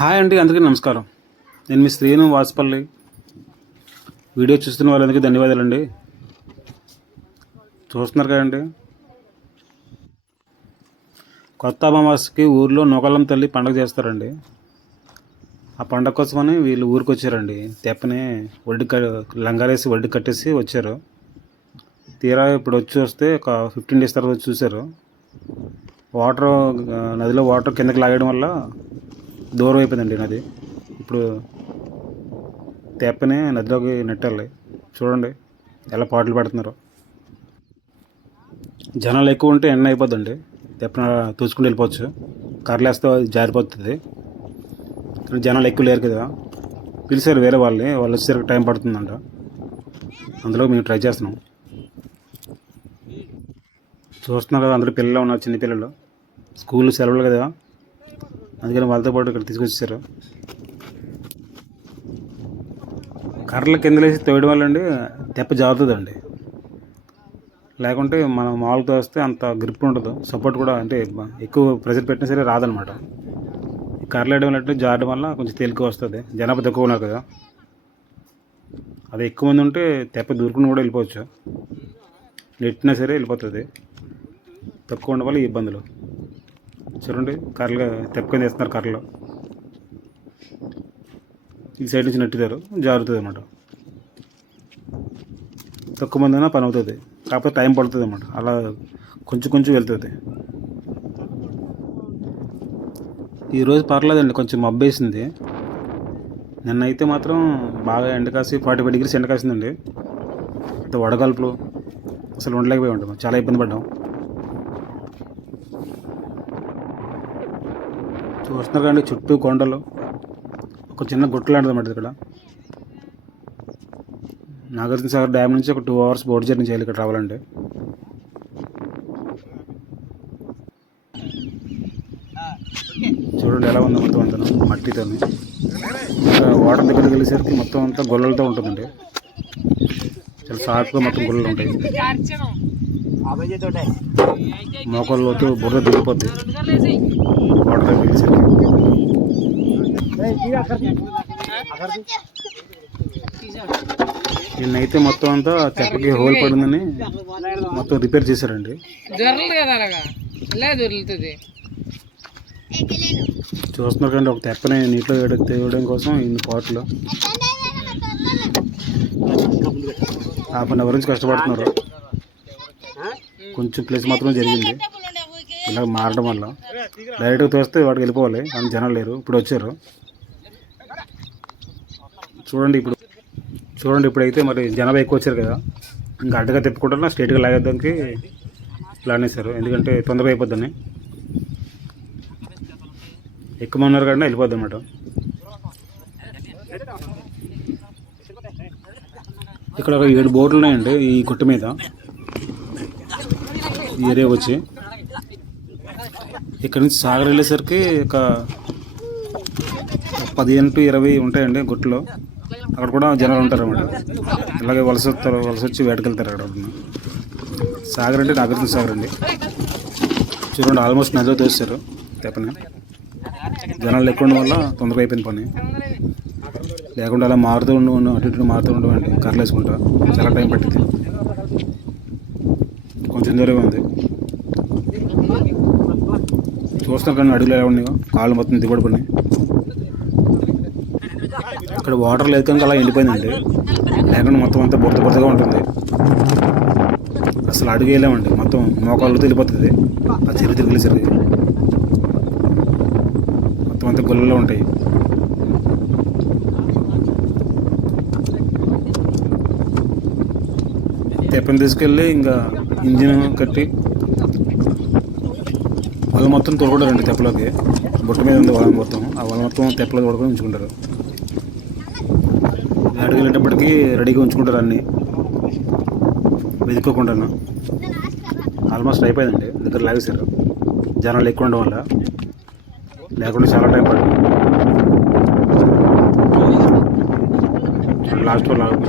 Hi అండి అందరికీ నమస్కారం. నేను మీ శ్రీను వాసుపల్లి. వీడియో చూస్తున్న వాళ్ళందరికీ ధన్యవాదాలండి. చూస్తున్నారు కదండి. కొత్త అమావాస్యకి ఊర్లో నూకలం తల్లి పండగ చేస్తారండి. ఆ పండగ కోసమని వీళ్ళు ఊరికి వచ్చారండి. తెప్పని వడ్డి క లంగారేసి వడ్డి కట్టేసి వచ్చారు. తీరా ఇప్పుడు వచ్చి వస్తే ఒక ఫిఫ్టీన్ డేస్ తర్వాత వచ్చి చూశారు. వాటర్ నదిలో వాటర్ కిందకి లాగడం వల్ల దూరం అయిపోయిందండి నది. ఇప్పుడు తెప్పని నదిలోకి నెట్టాలి. చూడండి ఎలా పాటలు పెడుతున్నారు. జనాలు ఎక్కువ ఉంటే ఎండ అయిపోద్దండి. తెప్పన తూచుకుంటూ వెళ్ళిపోవచ్చు. కర్రలేస్తే అది జారిపోతుంది. కానీ జనాలు ఎక్కువ లేరు కదా. పిలిచారు వేరే వాళ్ళని వాళ్ళు వచ్చేసరికి టైం పడుతుందంట. అందులో మేము ట్రై చేస్తున్నాం. చూస్తున్నారు కదా అందరూ పిల్లలు ఉన్నారు చిన్నపిల్లలు స్కూల్ సెలవులు కదా. అందుకని వాళ్ళతో పాటు ఇక్కడ తీసుకొచ్చారు కర్రల కిందలేసి తోయడం వల్ల అండి తెప్ప జారుతుందండి. లేకుంటే మనం మామూలుతో వస్తే అంత గ్రిప్ ఉండదు. సపోర్ట్ కూడా అంటే ఎక్కువ ప్రెషర్ పెట్టినా సరే రాదనమాట. ఈ కర్రలు వేయడం వల్ల జారడం వల్ల కొంచెం తేలిక వస్తుంది. జనాభా తక్కువ ఉన్నారు కదా. అది ఎక్కువ మంది ఉంటే తెప్ప దూరుకుని కూడా వెళ్ళిపోవచ్చు. నెట్టినా సరే వెళ్ళిపోతుంది. తక్కువ ఉండడం వల్ల ఈ ఇబ్బందులు. చూడండి కర్రలు తెప్పుకొని వేస్తున్నారు కర్రలు. ఈ సైడ్ నుంచి నెట్టుతారు జారుతుంది అనమాట తక్కువ మంది అయినా పని అవుతుంది. కాకపోతే టైం పడుతుంది అనమాట అలా కొంచెం కొంచెం వెళ్తుంది. ఈరోజు పర్లేదండి కొంచెం మబ్బేసింది నిన్న అయితే మాత్రం బాగా ఎండ కాసి ఫార్టీ ఫైవ్ డిగ్రీస్ ఎండ కాసిందండి. వడగల్పులు అసలు ఉండలేకపోయి ఉంటాం చాలా ఇబ్బంది పడ్డాం. చూస్తున్నారు కానీ చుట్టూ కొండలు. ఒక చిన్న గుట్ట లాంటిది అన్నమాట ఇక్కడ. నాగార్జున సాగర్ డ్యామ్ నుంచి ఒక టూ అవర్స్ బోట్ జర్నీ చేయాలి ఇక్కడ రావాలంటే. చూడండి ఎలా ఉంది మొత్తం అంతా. మట్టితో వాటర్ దగ్గరికి వెళ్ళేసరికి మొత్తం అంతా గొల్లలతో ఉంటుందండి. చాలా సాఫ్ట్గా మొత్తం గొల్లలు ఉంటాయి. మోకాళ్ళ లోతు బుర్ర దిగిపోద్ది. వాటర్ నిన్నైతే మొత్తం అంతా తెప్పకి హోల్ పడిందని మొత్తం రిపేర్ చేశారండి. చూస్తున్నారు కండి ఒక తెప్పని నీటిలో వేయడం తేవడం కోసం ఇన్ని పాటలు. హాఫ్ అన్ అవర్ నుంచి కష్టపడుతున్నారు? కొంచెం ప్లేస్ మాత్రం జరిగింది. ఇలా మారడం వల్ల. డైరెక్ట్గా తోస్తే వాటికి వెళ్ళిపోవాలి. కానీ జనాలు లేరు. ఇప్పుడు వచ్చారు. చూడండి ఇప్పుడు. చూడండి ఇప్పుడైతే మరి జనాభా ఎక్కువ వచ్చారు కదా. ఇంకా అడ్డగా తిప్పుకుంటున్నా స్ట్రేట్గా లాగేద్దానికి ప్లాన్ వేశారు. ఎందుకంటే తొందరగా అయిపోద్దని. ఎక్కువ ఉన్నారు కాబట్టి వెళ్ళిపోద్ది అనమాట ఇక్కడ ఒక ఏడు బోట్లు ఉన్నాయండి ఈ గుట్ట మీద. ఈ ఏరియా వచ్చి. ఇక్కడ నుంచి సాగర్ వెళ్ళేసరికి ఒక పదిహేను టు ఇరవై ఉంటాయండి గుట్టలో. అక్కడ కూడా జనాలు ఉంటారు అన్నమాట అలాగే వలస వస్తారు వలస వచ్చి వేటకెళ్తారు అక్కడ. సాగర్ అంటే నాగరిక సాగర్ అండి చూడండి ఆల్మోస్ట్ నదిలో తోస్తారు తెప్పని. జనాలు ఎక్కువ ఉండడం వల్ల తొందరగా అయిపోయింది పని. లేకుండా అలా మారుతూ ఉండు అటు ఇటు మారుతూ ఉండవండి కర్రలు వేసుకుంటా చాలా టైం పట్టింది కొంచెం ఉంది. చూస్తాం కానీ అడుగులు ఎలా ఉన్నాయో? కాళ్ళు మొత్తం దిగుబడి పడినాయి ఇక్కడ వాటర్ లేదు కనుక అలా ఎండిపోయిందండి. లేకుండా మొత్తం అంతా బురద బురదగా ఉంటుంది. అసలు అడుగు వేయలేమండి మొత్తం మోకాళ్ళు తెలిపోతుంది ఆ చెరువు తిరిగేసరికి మొత్తం అంతా గుళ్ళలో ఉంటాయి. తెప్పని తీసుకెళ్ళి ఇంకా ఇంజిన్ కట్టి వల మొత్తం తొలగడారండి తెప్పలోకి. బుట్ట మీద ఉంది వాళ్ళ మొత్తం. ఆ వాళ్ళ మొత్తం తెప్పలో తొడకొని ఉంచుకుంటారు. అడిగి వెళ్ళేటప్పటికి రెడీగా ఉంచుకుంటారు అన్నీ. వెతుక్కోకుండా ఆల్మోస్ట్ అయిపోయిందండి. దగ్గర లాగేశారు. జనాలు ఎక్కువ ఉండడం వల్ల. లేకుండా చాలా టైం పడుతుంది. లాస్ట్ వాళ్ళు